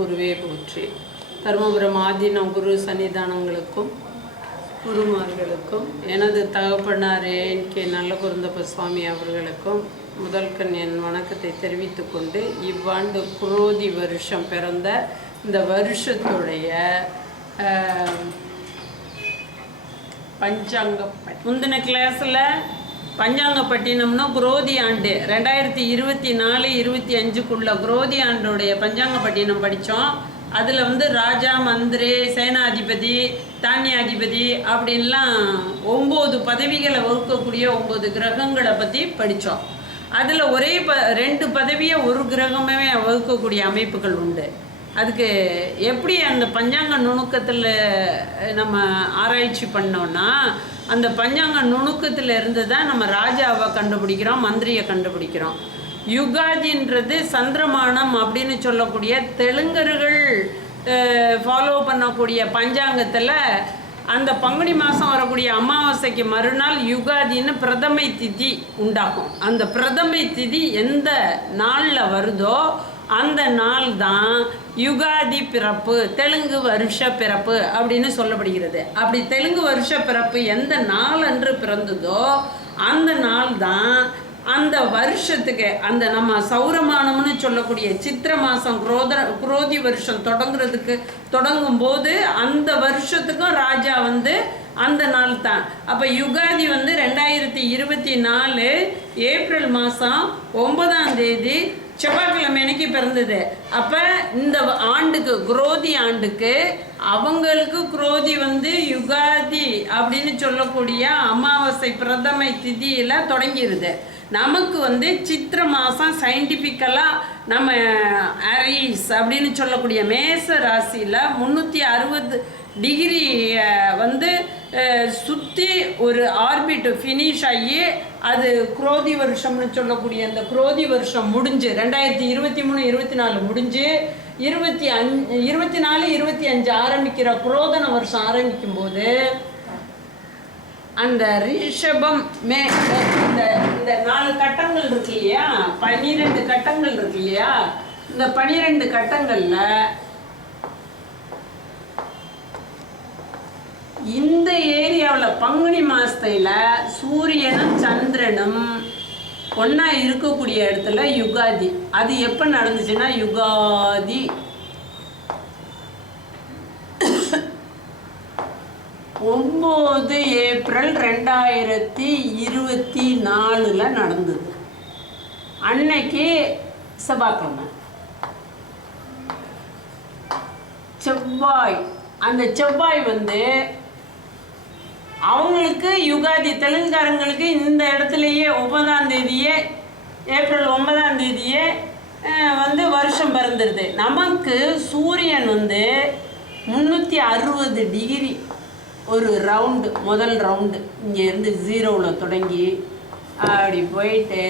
குருவே போற்றி. தருமபுரம் ஆதீன குரு சன்னிதானங்களுக்கும் குருமார்களுக்கும் எனது தகப்பனார் என் கே நல்ல குருந்தப்ப சுவாமி அவர்களுக்கும் முதல் கண் என் வணக்கத்தை தெரிவித்து கொண்டு இவ்வாண்டு குரோதி வருஷம் பிறந்த இந்த வருஷத்துடைய பஞ்சாங்க முந்தின கிளாஸில் பஞ்சாங்கப்பட்டினம்னா குரோதி ஆண்டு ரெண்டாயிரத்தி இருபத்தி நாலு இருபத்தி அஞ்சுக்குள்ள குரோதி ஆண்டுடைய பஞ்சாங்கப்பட்டினம் படித்தோம். அதில் வந்து ராஜா மந்திரி சேனாதிபதி தானியாதிபதி அப்படின்லாம் ஒம்பது பதவிகளை வகுக்கக்கூடிய ஒம்பது கிரகங்களை பற்றி படித்தோம். அதில் ஒரே ப ரெண்டு பதவியை ஒரு கிரகமே வகுக்கக்கூடிய அமைப்புகள் உண்டு. அதுக்கு எப்படி அந்த பஞ்சாங்க நுணுக்கத்தில் நம்ம ஆராய்ச்சி பண்ணோம்னா அந்த பஞ்சாங்க நுணுக்கத்தில் இருந்து தான் நம்ம ராஜாவை கண்டுபிடிக்கிறோம் மந்திரியை கண்டுபிடிக்கிறோம். யுகாதின்றது சந்திரமானம் அப்படின்னு சொல்லக்கூடிய தெலுங்கர்கள் ஃபாலோ பண்ணக்கூடிய பஞ்சாங்கத்தில் அந்த பங்குனி மாதம் வரக்கூடிய அமாவாசைக்கு மறுநாள் யுகாதின்னு பிரதமை திதி உண்டாகும். அந்த பிரதமை திதி எந்த நாளில் வருதோ அந்த நாள் தான் யுகாதி பிறப்பு தெலுங்கு வருஷ பிறப்பு அப்படின்னு சொல்லப்படுகிறது. அப்படி தெலுங்கு வருஷ பிறப்பு எந்த நாள் அன்று பிறந்ததோ அந்த நாள் தான் அந்த வருஷத்துக்கு அந்த நம்ம சௌரமானம்னு சொல்லக்கூடிய சித்திர மாதம் குரோத குரோதி வருஷம் தொடங்குறதுக்கு தொடங்கும் போது அந்த வருஷத்துக்கும் ராஜா வந்து அந்த நாள் தான். அப்போ யுகாதி வந்து ரெண்டாயிரத்தி இருபத்தி நாலு ஏப்ரல் மாதம் ஒன்பதாம் தேதி செவ்வாய்க்கிழமை அன்னைக்கு பிறந்தது. அப்போ இந்த ஆண்டுக்கு குரோதி ஆண்டுக்கு அவங்களுக்கு குரோதி வந்து யுகாதி அப்படின்னு சொல்லக்கூடிய அமாவாசை பிரதமை திதியில் தொடங்கிடுது நமக்கு வந்து சித்திர மாதம் சயின்டிஃபிக்கலாக நம்ம அரிஸ் அப்படின்னு சொல்லக்கூடிய மேச ராசியில் முந்நூற்றி அறுபது டிகிரி வந்து சுற்றி ஒரு ஆர்பிட் ஃபினிஷ் ஆகி அது குரோதி வருஷம்னு சொல்லக்கூடிய அந்த குரோதி வருஷம் முடிஞ்சு ரெண்டாயிரத்தி இருபத்தி மூணு இருபத்தி நாலு முடிஞ்சு இருபத்தி அஞ்சு இருபத்தி நாலு இருபத்தி அஞ்சு ஆரம்பிக்கிற குரோதன வருஷம் ஆரம்பிக்கும் போது அந்த ரிஷபம் மே இந்த இந்த நாலு கட்டங்கள் இருக்கு இல்லையா? பன்னிரெண்டு கட்டங்கள் இருக்கு இல்லையா? இந்த பன்னிரெண்டு கட்டங்களில் இந்த ஏரியாவில் பங்குனி மாதத்தில் சூரியனும் சந்திரனும் ஒன்றா இருக்கக்கூடிய இடத்துல யுகாதி. அது எப்போ நடந்துச்சுன்னா யுகாதி. ஒம்பது ஏப்ரல் ரெண்டாயிரத்தி இருபத்தி நாலில் நடந்தது. அன்னைக்கு செவ்வாய்க்கிழமை. செவ்வாய். அந்த செவ்வாய் வந்து அவங்களுக்கு யுகாதி தெலுங்குக்காரங்களுக்கு இந்த இடத்துலையே ஒன்பதாம் தேதியே ஏப்ரல் ஒன்பதாம் தேதியே வந்து வருஷம் பிறந்துருது. நமக்கு சூரியன் வந்து முந்நூற்றி அறுபது டிகிரி ஒரு ரவுண்டு முதல் ரவுண்டு. இங்கேருந்து ஜீரோவில் தொடங்கி அப்படி போயிட்டு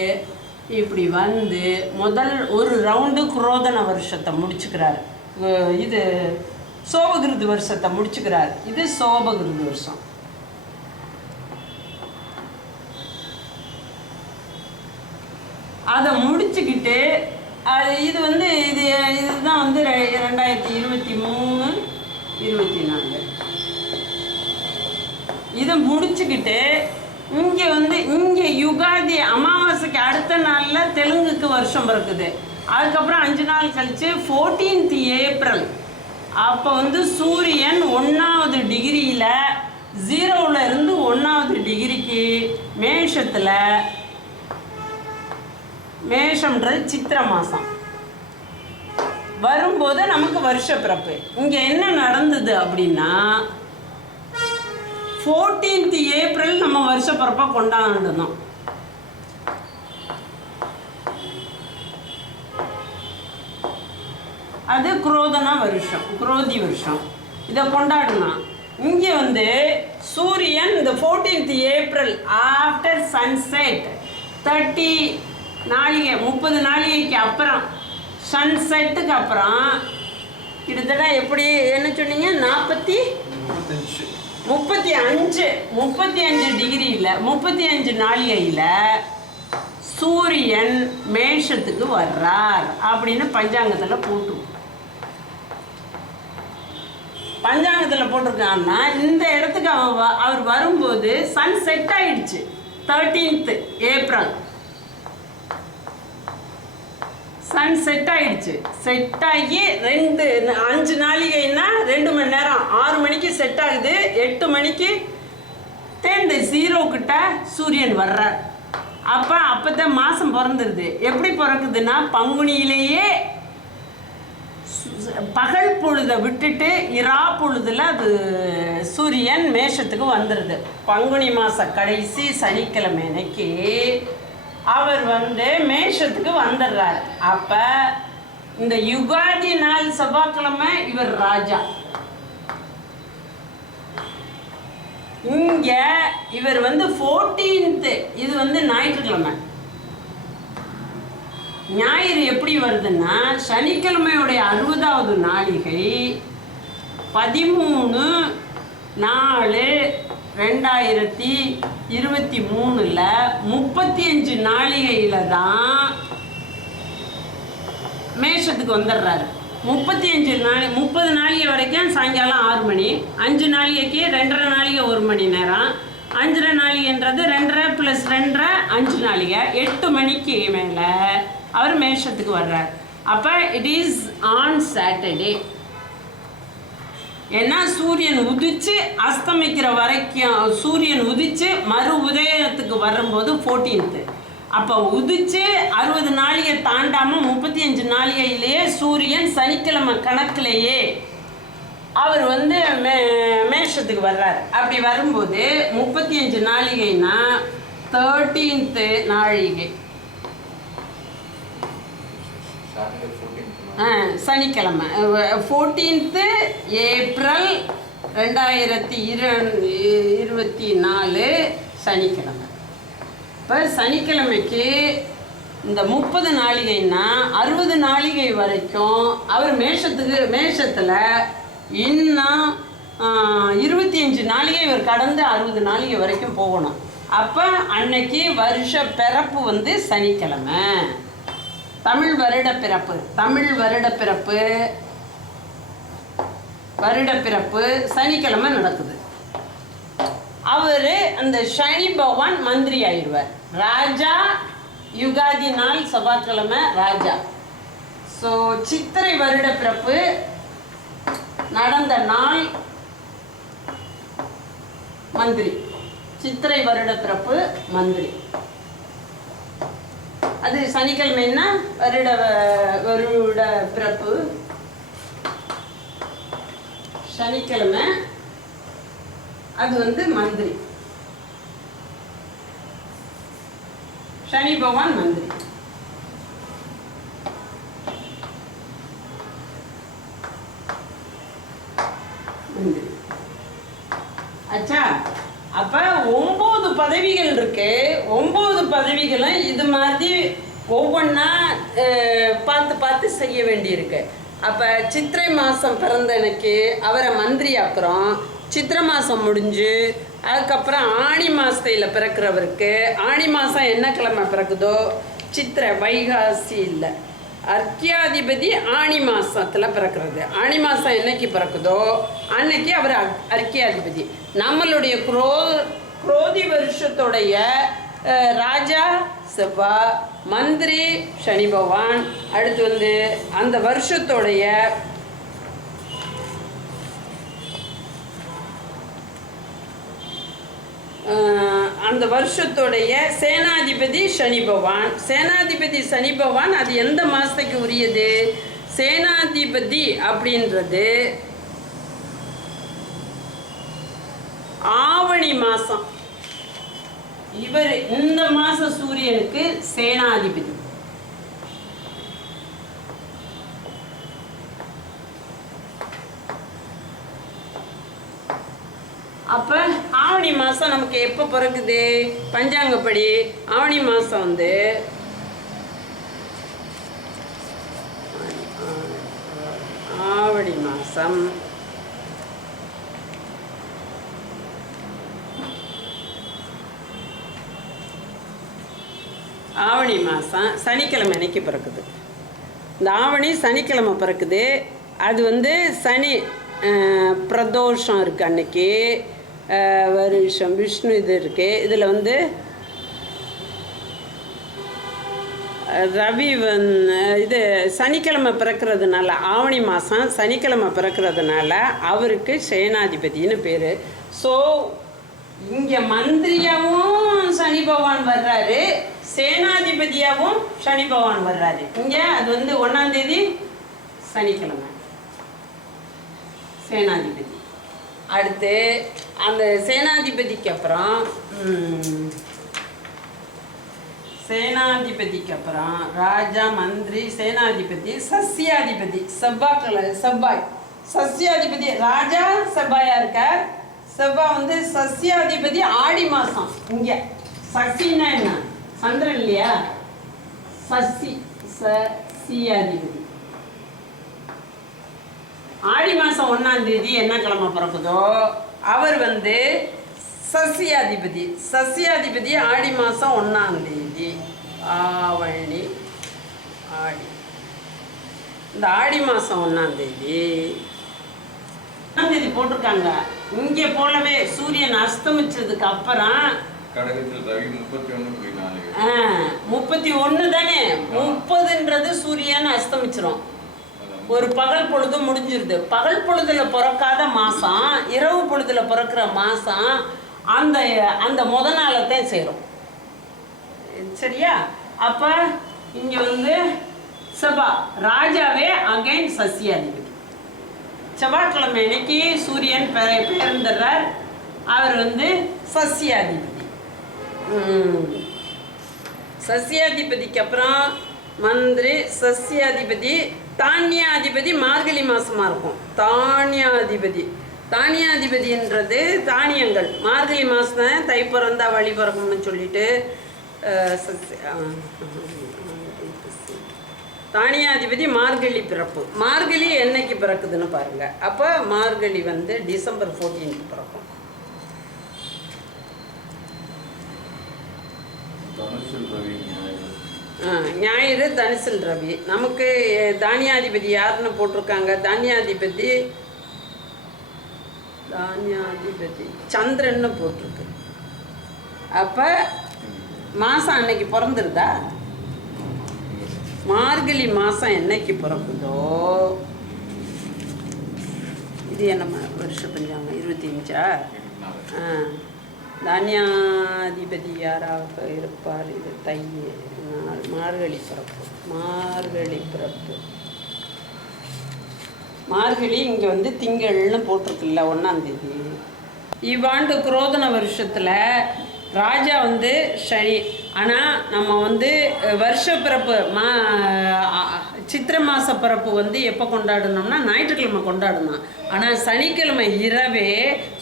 இப்படி வந்து முதல் ஒரு ரவுண்டு குரோதன வருஷத்தை முடிச்சுக்கிறார். இது சோபகிருது வருஷத்தை முடிச்சுக்கிறார். இது சோபகிருது வருஷம். அதை முடிச்சுக்கிட்டு அது இது வந்து இது இதுதான் வந்து ரெ- ரெண்டாயிரத்தி இருபத்தி மூணு இருபத்தி நாலு. இதை முடிச்சுக்கிட்டு இங்கே வந்து இங்கே யுகாதி அமாவாசைக்கு அடுத்த நாளில் தெலுங்குக்கு வருஷம் பிறக்குது. அதுக்கப்புறம் அஞ்சு நாள் கழித்து ஃபோர்டீன்த் ஏப்ரல் அப்போ வந்து சூரியன் ஒன்றாவது டிகிரியில் ஜீரோவில் இருந்து ஒன்றாவது டிகிரிக்கு மேஷத்தில் மேஷம்ன்றது சித்திர மாதம் வரும்போது நமக்கு வருஷ பிறப்பு இங்கே என்ன நடந்தது அப்படின்னா ஃபோர்டீன்த் ஏப்ரல் நம்ம வருஷ பிறப்பை கொண்டாடினோம் அது குரோதனா வருஷம் குரோதி வருஷம். இதை கொண்டாடினான் இங்கே வந்து சூரியன் இந்த 14th April after sunset thirty நாளிகை முப்பது நாளிகைக்கு அப்புறம் சன்செட்டுக்கு அப்புறம் கிட்டத்தட்ட எப்படி என்ன சொன்னீங்க? நாற்பத்தி முப்பத்தி அஞ்சு முப்பத்தி அஞ்சு டிகிரியில் முப்பத்தி அஞ்சு நாளிகையில் சூரியன் மேஷத்துக்கு வர்றார் அப்படின்னு பஞ்சாங்கத்தில் போட்டு பஞ்சாங்கத்தில் போட்டிருக்காங்கன்னா இந்த இடத்துக்கு அவர் வரும்போது சன் செட் ஆயிடுச்சு தேர்ட்டீன்த்து ஏப்ரல் சன் செட் ஆயிடுச்சு. செட் ஆகி ரெண்டு அஞ்சு நாளிகைன்னா ரெண்டு மணி நேரம். ஆறு மணிக்கு செட் ஆகுது. எட்டு மணிக்கு தேர்ந்து ஜீரோ கிட்ட சூரியன் வர்றார். அப்போ அப்போ தான் மாதம் பிறந்துருது. எப்படி பிறக்குதுன்னா பங்குனியிலேயே பகல் பொழுதை விட்டுட்டு இரா பொழுதில் அது சூரியன் மேஷத்துக்கு வந்துடுது பங்குனி மாத கடைசி சனிக்கிழமை அன்னைக்கு அவர் வந்து மேஷத்துக்கு வந்துடுறார் அப்போ இந்த யுகாதி நாள் செவ்வாய்க்கிழமை இவர் ராஜா. இங்க இவர் வந்து 14th இது வந்து ஞாயிற்றுக்கிழமை. ஞாயிறு எப்படி வருதுன்னா சனிக்கிழமையுடைய அறுபதாவது நாளிகை பதிமூணு நாலு ரெண்டாயிரத்தி இருபத்தி மூணில் முப்பத்தி அஞ்சு நாளிகையில் தான் மேஷத்துக்கு வந்துடுறாரு முப்பத்தி அஞ்சு நாளை முப்பது நாளிகை வரைக்கும் சாயங்காலம் ஆறு மணி அஞ்சு நாளிகைக்கு ரெண்டரை நாளிகை ஒரு மணி நேரம். அஞ்சரை நாளிகைன்றது ரெண்டரை ப்ளஸ் ரெண்டரை அஞ்சு நாளிகை எட்டு மணிக்கு மேலே அவர் மேஷத்துக்கு வர்றார். அப்போ இட் இஸ் ஆன் சாட்டர்டே ஏன்னா சூரியன் உதிச்சு அஸ்தமிக்கிற வரைக்கும் சூரியன் உதிச்சு மறு உதயத்துக்கு வரும்போது 14th அப்போ உதிச்சு அறுபது நாளிகை தாண்டாமல் முப்பத்தி அஞ்சு நாளிகையிலேயே சூரியன் சனிக்கிழமை கணக்கிலேயே அவர் வந்து மே மேஷத்துக்கு வர்றார். அப்படி வரும்போது முப்பத்தி அஞ்சு நாளிகைனா தேர்ட்டீன்த்து நாழிகை சாட்டர்டே ஃபோர்டீன் ஆ, சனிக்கிழமை. ஃபோர்டீன்த்து ஏப்ரல் ரெண்டாயிரத்தி இரு இருபத்தி நாலு சனிக்கிழமை. இப்போ சனிக்கிழமைக்கு இந்த முப்பது நாளிகைன்னா அறுபது நாளிகை வரைக்கும் அவர் மேஷத்துக்கு மேஷத்தில் இன்னும் இருபத்தி அஞ்சு நாளிகை இவர் கடந்து அறுபது நாளிகை வரைக்கும் போகணும். அப்போ அன்னைக்கு வருஷ பிறப்பு வந்து சனிக்கிழமை. தமிழ் வருட பிறப்பு தமிழ் வருட பிறப்பு வருட பிறப்பு சனிக்கிழமை நடக்குது. அவர் அந்த சனி பகவான் மந்திரி ஆயிடுவார். ராஜா யுகாதி நாள் செவ்வாய்க்கிழமை ராஜா. ஸோ சித்திரை வருட பிறப்பு நடந்த நாள் மந்திரி. சித்திரை வருட பிறப்பு மந்திரி. அது சனிக்கிழமைன்னா வருட வருட பிறப்பு. சனிக்கிழமை அது வந்து மந்திரி. சனி பகவான் மந்திரி. மந்திரி. அச்சா அப்ப ஒன்பது பதவிகள் இருக்கு. பதவிகளும் இது மாதிரி ஒவ்வொன்றா பார்த்து பார்த்து செய்ய வேண்டியிருக்கு. அப்ப சித்திரை மாதம் பிறந்தனுக்கு அவரை மந்திரி ஆக்குறோம் சித்திரை மாதம் முடிஞ்சு அதுக்கப்புறம் ஆணி மாதத்தில் பிறக்கிறவருக்கு ஆணி மாதம் என்ன கிழமை பிறக்குதோ? சித்திரை வைகாசி இல்லை. அர்க்கியாதிபதி ஆணி மாசத்துல பிறக்கிறது. ஆணி மாதம் என்னைக்கு பிறக்குதோ? அன்னைக்கு அவர் அர்க்கியாதிபதி. நம்மளுடைய குரோ குரோதி வருஷத்துடைய ராஜா செவ்வா மந்திரி சனி பகவான் அடுத்து வந்து அந்த வருஷத்துடைய அந்த வருஷத்துடைய சேனாதிபதி சனி பகவான். சேனாதிபதி சனி பகவான் அது எந்த மாதத்துக்கு உரியது? சேனாதிபதி அப்படின்றது ஆவணி மாதம் இவர் இந்த மாச சூரியனுக்கு சேனாதிபதி. மாசம் நமக்கு எப்போ பிறக்குது? பஞ்சாங்கப்படி ஆவணி மாசம் வந்து ஆவணி மாசம். ஆவணி மாதம் சனிக்கிழமை அன்னைக்கு பிறக்குது. இந்த ஆவணி சனிக்கிழமை பிறக்குது. அது வந்து சனி பிரதோஷம் இருக்குது அன்னைக்கு. வருஷம் விஷ்ணு இது இருக்குது இதில் வந்து ரவி வந் இது சனிக்கிழமை பிறக்கிறதுனால ஆவணி மாதம் சனிக்கிழமை பிறக்கிறதுனால அவருக்கு சேனாதிபதினு பேர். ஸோ இங்கே மந்திரியாவும் சனி பகவான் வர்றாரு. சேனாதிபதியாகவும் சனி பகவான் வர்றாரு. இங்கே அது வந்து ஒன்னாம் தேதி சனிக்கிழமை. சேனாதிபதி. அடுத்து அந்த சேனாதிபதிக்கு அப்புறம் சேனாதிபதிக்கு அப்புறம் ராஜா மந்திரி சேனாதிபதி சஸ்யாதிபதி செவ்வாய்க்கிழமை செவ்வாய். சஸ்யாதிபதி ராஜா செவ்வாயா இருக்கார் செவ்வாய் வந்து சஸ்யாதிபதி ஆடி மாசம். இங்க. சசின்னா என்ன? சந்திரன் இல்லையா சசி சசியாதிபதி ஆடி மாதம் ஒன்றாம் தேதி என்ன கிழமை பிறக்குதோ? அவர் வந்து சசியாதிபதி சசியாதிபதி ஆடி மாதம் ஒன்றாம் தேதி. ஆவணி ஆடி. இந்த ஆடி மாதம் ஒன்றாம் தேதி ஒன்றாம் தேதி போட்டிருக்காங்க. இங்கே போலவே சூரியன் அஸ்தமிச்சதுக்கு அப்புறம் கடகத்தில் ரவி முப்பத்தி ஒன்று புள்ளி நாலு முப்பத்தி ஒன்று தானே? முப்பதுன்றது சூரியன் அஸ்தமிச்சிரும். ஒரு பகல் பொழுது முடிஞ்சிருது. பகல் பொழுதுல பிறக்காத மாசம் இரவு பொழுதுல பிறக்கிற மாசம் அந்த அந்த முத நாளத்தான் சேரும். சரியா? அப்ப இங்க வந்து செவ்வா ராஜாவே அகைன் சசியாதிபதி. செவ்வாய்க்கிழமை அன்னைக்கு சூரியன் பெ- பிறந்துடுறார் அவர் வந்து சசியாதிபதி. சசியாதிபதிக்கு அப்புறம் மந்திரி சசியாதிபதி தானியாதிபதி மார்கழி மாசமா இருக்கும். தானியாதிபதி. தானியாதிபதின்றது தானியங்கள். மார்கழி மாதம் தை பிறந்தா வழி பிறக்கும்னு சொல்லிட்டு தானியாதிபதி மார்கழி பிறப்பு. மார்கழி என்னைக்கு பிறக்குதுன்னு பாருங்க. அப்போ மார்கழி வந்து டிசம்பர் 14 பிறக்கும் தனுஷில் ரவி ஞாயிறு. தனுசில் ரவி. நமக்கு தானியாதிபதி யாருன்னு போட்டிருக்காங்க? தானியாதிபதி தானியாதிபதி சந்திரன்னு போட்டிருக்கு. அப்போ மாதம் அன்னைக்கு பிறந்துருதா? மார்கழி மாதம் என்னைக்கு பிறக்குதோ? இது என்ன ம- வருஷ பஞ்சாங்கம்? இருபத்தி அஞ்சா? ஆ. தானியாதிபதி யாராக இருப்பார்? இது தை மார்கழி பிறப்பு. மார்கழி பிறப்பு. மார்கழி இங்கே வந்து திங்கள்னு போட்டிருக்குல்ல ஒன்றாந்தேதி இவ்வாண்டு குரோதன வருஷத்தில் ராஜா வந்து சனி. ஆனால் நம்ம வந்து வருஷ பிறப்பு மா சித்திர மாத பிறப்பு வந்து எப்போ கொண்டாடணும்னா ஞாயிற்றுக்கிழமை கொண்டாடணும். ஆனால் சனிக்கிழமை இரவே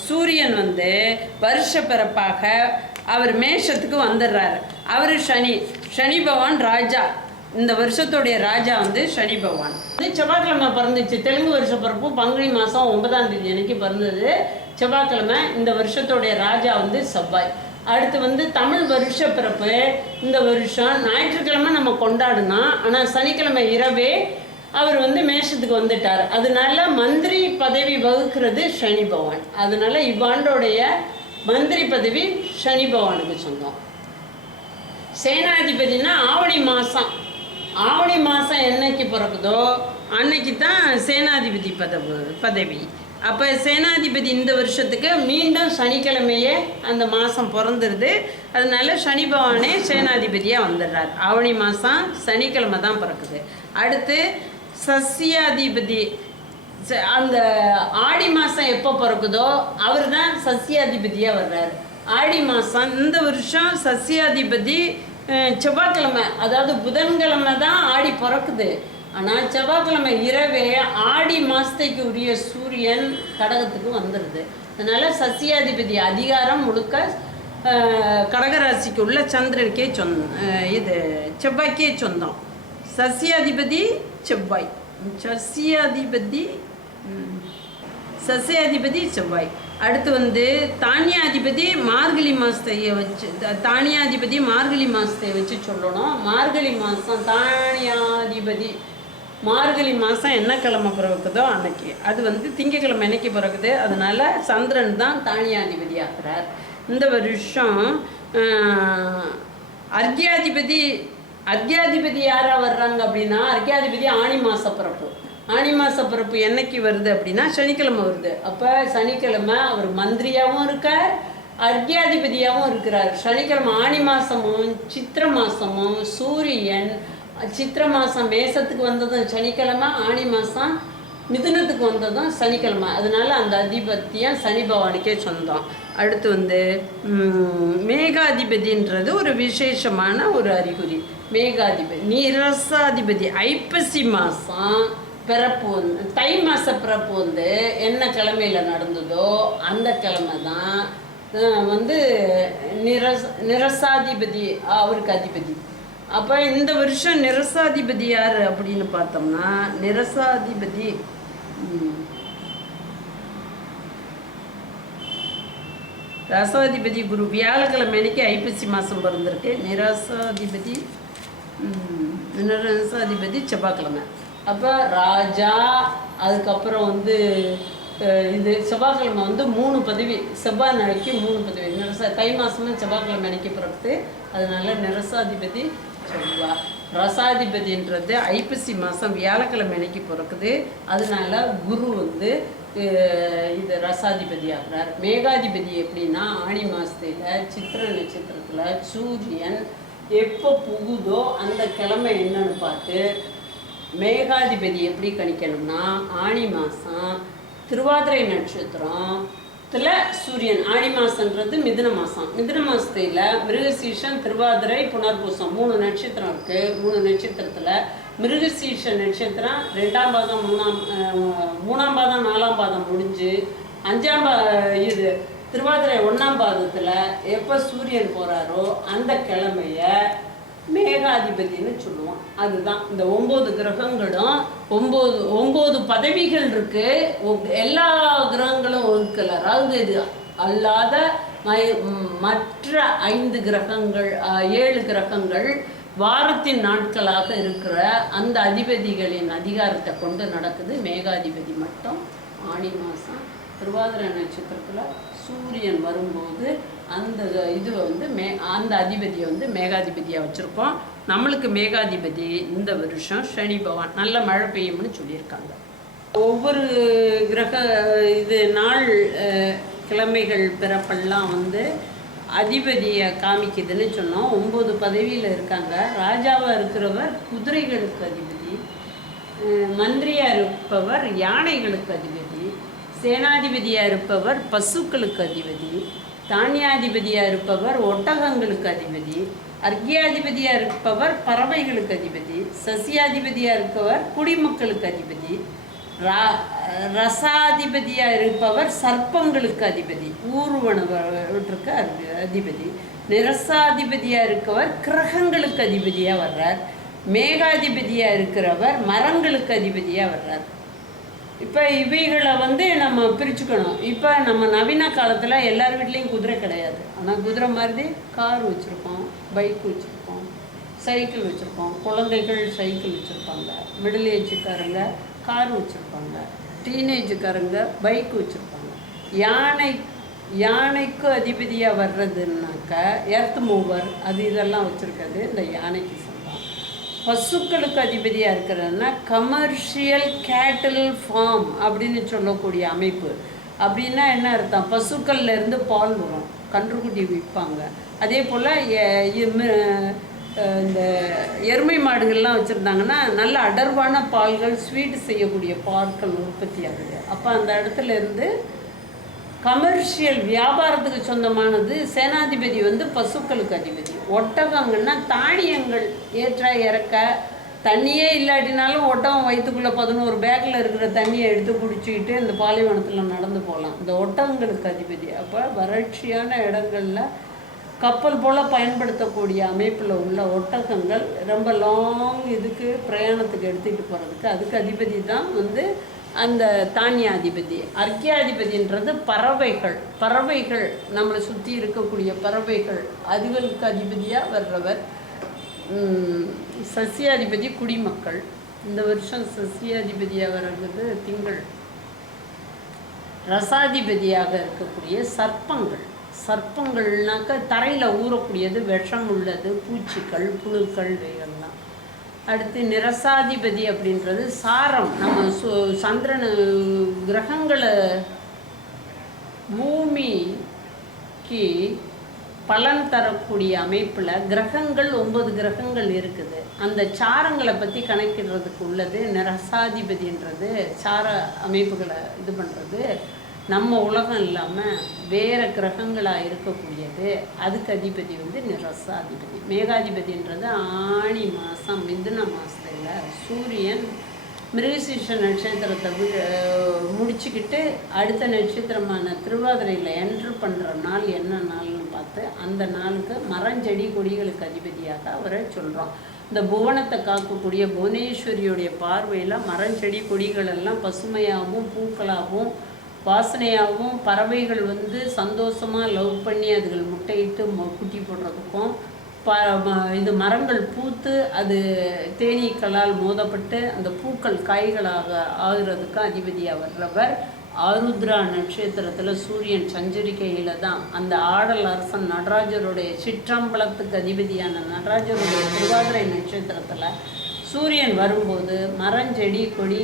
சூரியன் வந்து வருஷ பிறப்பாக அவர் மேஷத்துக்கு வந்துடுறாரு. அவர் சனி சனி பகவான் ராஜா. இந்த வருஷத்துடைய ராஜா வந்து சனி பகவான். வந்து செவ்வாய்க்கிழமை பிறந்துச்சு. தெலுங்கு வருஷ பிறப்பு பங்குனி மாதம் ஒன்பதாம் தேதி அன்னைக்கு பிறந்தது. செவ்வாய்க்கிழமை இந்த வருஷத்துடைய ராஜா வந்து செவ்வாய். அடுத்து வந்து தமிழ் வருஷ பிறப்பு. இந்த வருஷம் ஞாயிற்றுக்கிழமை நம்ம கொண்டாடினோம் ஆனால் சனிக்கிழமை இரவே அவர் வந்து மேஷத்துக்கு வந்துட்டார். அதனால மந்திரி பதவி வகுக்கிறது சனி பகவான். அதனால இவ்வாண்டோடைய மந்திரி பதவி சனி பகவானுக்கு சொந்தம். சேனாதிபதினா ஆவணி மாதம் ஆவணி மாதம் என்னைக்கு பிறக்குதோ அன்னைக்கு தான் சேனாதிபதி பதவி பதவி. அப்போ சேனாதிபதி இந்த வருஷத்துக்கு மீண்டும் சனிக்கிழமையே அந்த மாதம் பிறந்துருது. அதனால சனி பகவானே சேனாதிபதியாக வந்துடுறார். ஆவணி மாதம் சனிக்கிழமை தான் பிறக்குது. அடுத்து சஸ்யாதிபதி அந்த ஆடி மாதம் எப்போ பிறக்குதோ அவர் தான் சஸ்யாதிபதியாக வர்றார். ஆடி மாதம் இந்த வருஷம் சஸ்யாதிபதி செவ்வாய்க்கிழமை அதாவது புதன்கிழமை தான் ஆடி பிறக்குது. ஆனால் செவ்வாய்க்கிழமை இரவே ஆடி மாதத்துக்கு உரிய சூரியன் கடகத்துக்கு வந்துடுது அதனால் சசியாதிபதி அதிகாரம் முழுக்க கடகராசிக்கு உள்ள சந்திரனுக்கே சொந்த இது செவ்வாய்க்கே சொந்தம். சசியாதிபதி செவ்வாய். சசியாதிபதி சசியாதிபதி செவ்வாய். அடுத்து வந்து தானியாதிபதி மார்கழி மாதத்தையை வச்சு த- தானியாதிபதி மார்கழி மாதத்தை வச்சு சொல்லணும். மார்கழி மாதம் தானியாதிபதி மார்கழி மாதம் என்ன கிழமை பிறக்குதோ அன்னைக்கு. அது வந்து திங்கக்கிழமை என்னைக்கு பிறக்குது அதனால சந்திரன் தான் தானியாதிபதி ஆகிறார். இந்த வருஷம் அர்க்கியாதிபதி அர்க்கியாதிபதி யாராக வர்றாங்க அப்படின்னா அர்க்கியாதிபதி ஆணி மாத பிறப்பு. ஆணி மாத பிறப்பு என்னைக்கு வருது அப்படின்னா சனிக்கிழமை வருது. அப்போ சனிக்கிழமை அவர் மந்திரியாகவும் இருக்கார் அர்க்கியாதிபதியாகவும் இருக்கிறார். சனிக்கிழமை ஆணி மாதமும் சித்திர மாசமும் சூரியன் சித்திர மாதம் மேசத்துக்கு வந்ததும் சனிக்கிழமை ஆணி மாதம் மிதுனத்துக்கு வந்ததும் சனிக்கிழமை. அதனால அந்த அதிபத்தியம் சனி பகவானுக்கே சொந்தம். அடுத்து வந்து மேகாதிபதின்றது ஒரு விசேஷமான ஒரு அறிகுறி. மேகாதிபதி நீரசாதிபதி ஐப்பசி மாதம் பிறப்பு வந்து தை மாத பிறப்பு வந்து என்ன கிழமையில் நடந்ததோ அந்த கிழமை தான் வந்து நிரஸ் நிரசாதிபதி அவருக்கு அதிபதி. அப்போ இந்த வருஷம் நிரசாதிபதி யார் அப்படின்னு பார்த்தோம்னா நிரசாதிபதி ரசாதிபதி குரு வியாழக்கிழமை அன்னைக்கு ஐப்பசி மாதம் பிறந்திருக்கு. நிராசாதிபதி நிரசாதிபதி செவ்வாய்க்கிழமை. அப்போ ராஜா அதுக்கப்புறம் வந்து இது செவ்வாய்க்கிழமை வந்து மூணு பதவி செவ்வாய் நாளைக்கு மூணு பதவி. நிரசா தை மாதமும் செவ்வாய்க்கிழமை அன்னைக்கு பிறகு அதனால நிரசாதிபதி சொல்லுவா. ரசாதிபதின்றது ஐப்பசி மாதம் வியாழக்கிழமை அன்னைக்கு பிறக்குது. அதனால குரு வந்து இது ரசாதிபதி ஆகிறார். மேகாதிபதி எப்படின்னா ஆணி மாதத்தில் சித்திர நட்சத்திரத்தில் சூரியன் எப்போ புகுதோ அந்த கிழமை என்னன்னு பார்த்து மேகாதிபதி எப்படி கணிக்கணும்னா ஆணி மாதம் திருவாதிரை நட்சத்திரத்துல சூரியன் ஆடி மாதன்றது மிதுன மாதம் மிதுன மாதத்தில் மிருகசீஷன் திருவாதிரை புனர்பூசம் மூணு நட்சத்திரம் இருக்குது மூணு நட்சத்திரத்தில் மிருகசீஷ நட்சத்திரம் ரெண்டாம் பாதம் மூணாம் மூணாம் பாதம் நாலாம் பாதம் முடிஞ்சு அஞ்சாம் பா இது திருவாதிரை ஒன்றாம் பாதத்தில் எப்போ சூரியன் போகிறாரோ அந்த கிழமைய மேகாதிபதினு சொல்லுவோம் அதுதான். இந்த ஒன்பது கிரகங்களும் ஒன்பது ஒன்பது பதவிகள் இருக்கு. ஒ- எல்லா கிரகங்களும் ஒதுக்கல அதாவது இது அல்லாத ம- மற்ற ஐந்து கிரகங்கள் ஏழு கிரகங்கள் வாரத்தின் நாட்களாக இருக்கிற அந்த அதிபதிகளின் அதிகாரத்தை கொண்டு நடக்குது. மேகாதிபதி மட்டும். ஆணி மாதம் திருவாதிரை நட்சத்திரத்தில் சூரியன் வரும்போது அந்த இது வந்து மே அந்த அதிபதியை வந்து மேகாதிபதியாக வச்சுருக்கோம். நம்மளுக்கு மேகாதிபதி இந்த வருஷம் சனி பகவான். நல்ல மழை பெய்யும்னு சொல்லியிருக்காங்க. ஒவ்வொரு கிரக இது நாள் கிழமைகள் பிறப்பெல்லாம் வந்து அதிபதியை காமிக்குதுன்னு சொன்னோம். ஒம்பது பதவியில் இருக்காங்க. ராஜாவாக இருக்கிறவர் குதிரைகளுக்கு அதிபதி. மந்திரியாக இருப்பவர் யானைகளுக்கு அதிபதி. சேனாதிபதியாக இருப்பவர் பசுக்களுக்கு அதிபதி. தானியாதிபதியாக இருப்பவர் ஒட்டகங்களுக்கு அதிபதி அர்க்கியாதிபதியாக இருப்பவர் பறவைகளுக்கு அதிபதி சசியாதிபதியாக இருப்பவர் குடிமக்களுக்கு அதிபதி ரா- ரசாதிபதியாக இருப்பவர் சர்ப்பங்களுக்கு அதிபதி ஊர்வனவற்றுக்கு அதிபதி நிரசாதிபதியாக இருக்கவர் கிரகங்களுக்கு அதிபதியாக வர்றார். மேகாதிபதியாக இருக்கிறவர் மரங்களுக்கு அதிபதியாக வர்றார். இப்போ இவைகளை வந்து நம்ம பிரிச்சுக்கணும். இப்போ நம்ம நவீன காலத்தில் எல்லார் வீட்லேயும் குதிரை கிடையாது. ஆனால் குதிரை மாதிரி கார் வச்சுருக்கோம் பைக் வச்சுருக்கோம் சைக்கிள் வச்சுருக்கோம் குழந்தைகள் சைக்கிள் வச்சுருப்பாங்க மிடில் ஏஜுக்காரங்க கார் வச்சுருப்பாங்க டீனேஜுக்காரங்க பைக் வச்சுருப்பாங்க. யானை யானைக்கு அதிபதியாக வர்றதுனாக்க எர்த் மூவர் அது இதெல்லாம் வச்சுருக்கிறது இந்த யானைக்கு பசுக்களுக்கு அதிபதியாக இருக்கிறதுனா கமர்ஷியல் கேட்டல் ஃபார்ம் அப்படின்னு சொல்லக்கூடிய அமைப்பு. அப்படின்னா என்ன அர்த்தம்? பசுக்கள்லேருந்து பால் வரும். கன்றுக்குட்டி விற்பாங்க. அதே போல் இந்த எருமை மாடுகள்லாம் வச்சுருந்தாங்கன்னா நல்ல அடர்வான பால்கள் ஸ்வீட் செய்யக்கூடிய பால்கள் உற்பத்தி ஆகுது. அப்போ அந்த இடத்துல இருந்து கமர்ஷியல் வியாபாரத்துக்கு சொந்தமானது சேனாதிபதி வந்து பசுக்களுக்கு அதிபதி. ஒட்டகங்கள்னா தானியங்கள். ஏற்ற இறக்க தண்ணியே இல்லாட்டினாலும் ஒட்டகம் வயிற்றுக்குள்ளே பதினோரு பேக்கில் இருக்கிற தண்ணியை எடுத்து குடிச்சிக்கிட்டு இந்த பாலைவனத்தில் நடந்து போகலாம். இந்த ஒட்டகங்களுக்கு அதிபதி. அப்போ வறட்சியான இடங்களில் கப்பல் போல் பயன்படுத்தக்கூடிய அமைப்பில் உள்ள ஒட்டகங்கள் ரொம்ப லாங் இதுக்கு பிரயாணத்துக்கு எடுத்துகிட்டு போகிறதுக்கு அதுக்கு அதிபதி தான் வந்து அந்த தானியாதிபதி அர்க்கியாதிபதின்றது பறவைகள். பறவைகள் நம்மளை சுற்றி இருக்கக்கூடிய பறவைகள். அதுகளுக்கு அதிபதியாக வர்றவர் உம், சசியாதிபதி குடிமக்கள். இந்த வருஷம் சசியாதிபதியாக வர்றது திங்கள். ரசாதிபதியாக இருக்கக்கூடிய சர்ப்பங்கள். சர்ப்பங்கள்னாக்க தரையில் ஊறக்கூடியது விஷம் உள்ளது பூச்சிகள் புழுக்கள் வேகம் அடுத்து நிரசாதிபதி அப்படின்றது சாரம். நம்ம சு சந்திரன் கிரகங்களை பூமிக்கு பலன் தரக்கூடிய அமைப்பில் கிரகங்கள் ஒன்பது கிரகங்கள் இருக்குது. அந்த சாரங்களை பற்றி கணக்கிடுறதுக்கு உள்ளது நிரசாதிபதின்றது சார அமைப்புகளை இது பண்ணுறது நம்ம உலகம் இல்லாமல் வேறு கிரகங்களாக இருக்கக்கூடியது. அதுக்கு அதிபதி வந்து நிரசாதிபதி மேகாதிபதின்றது ஆணி மாதம் மிதுன மாதத்தில் சூரியன் மிருகசீஷ நட்சத்திரத்தை முடிச்சுக்கிட்டு அடுத்த நட்சத்திரமான திருவாதிரையில் என்ட்ரு பண்ணுற நாள் என்ன நாள்னு பார்த்து அந்த நாளுக்கு மரஞ்செடி கொடிகளுக்கு அதிபதியாக அவரை சொல்கிறோம் இந்த புவனத்தை காக்கக்கூடிய புவனேஸ்வரியுடைய பார்வையில் மரஞ்செடி கொடிகளெல்லாம் பசுமையாகவும் பூக்களாகவும் வாசனையாகவும் பறவைகள் வந்து சந்தோஷமாக லவ் பண்ணி அதுகள் முட்டையிட்டு குட்டி போடுறதுக்கும் ப ம- இது மரங்கள் பூத்து அது தேனீக்களால் மோதப்பட்டு அந்த பூக்கள் காய்களாக ஆகிறதுக்கும் அதிபதியாக வர்றவர் ஆருத்ரா நட்சத்திரத்தில் சூரியன் சஞ்சரிக்கையில் தான். அந்த ஆடல் அரசன் நடராஜருடைய சிற்றம்பலத்துக்கு அதிபதியான நடராஜருடைய திருவாதிரை நட்சத்திரத்தில் சூரியன் வரும்போது மரஞ்செடி கொடி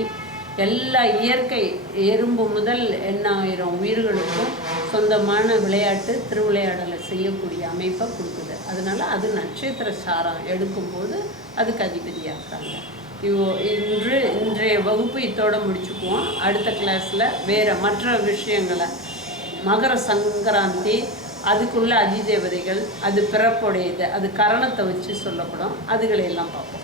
எல்லா இயற்கை எறும்பு முதல் எண்ணாயிரம் உயிர்களுக்கும் சொந்தமான விளையாட்டு திருவிளையாடலை செய்யக்கூடிய அமைப்பை கொடுக்குது. அதனால் அது நட்சத்திர சாரம் எடுக்கும்போது அதுக்கு அதிபதியாகிறாங்க இவோ இன்று இன்றைய வகுப்பு இதோட முடிச்சுக்குவோம். அடுத்த கிளாஸில் வேறு மற்ற விஷயங்களை. மகர சங்கராந்தி அதுக்குள்ள அதிதேவதைகள் அது பிறப்புடையது அது கரணத்தை வச்சு சொல்லப்படும். அதுகளை எல்லாம் பார்ப்போம்.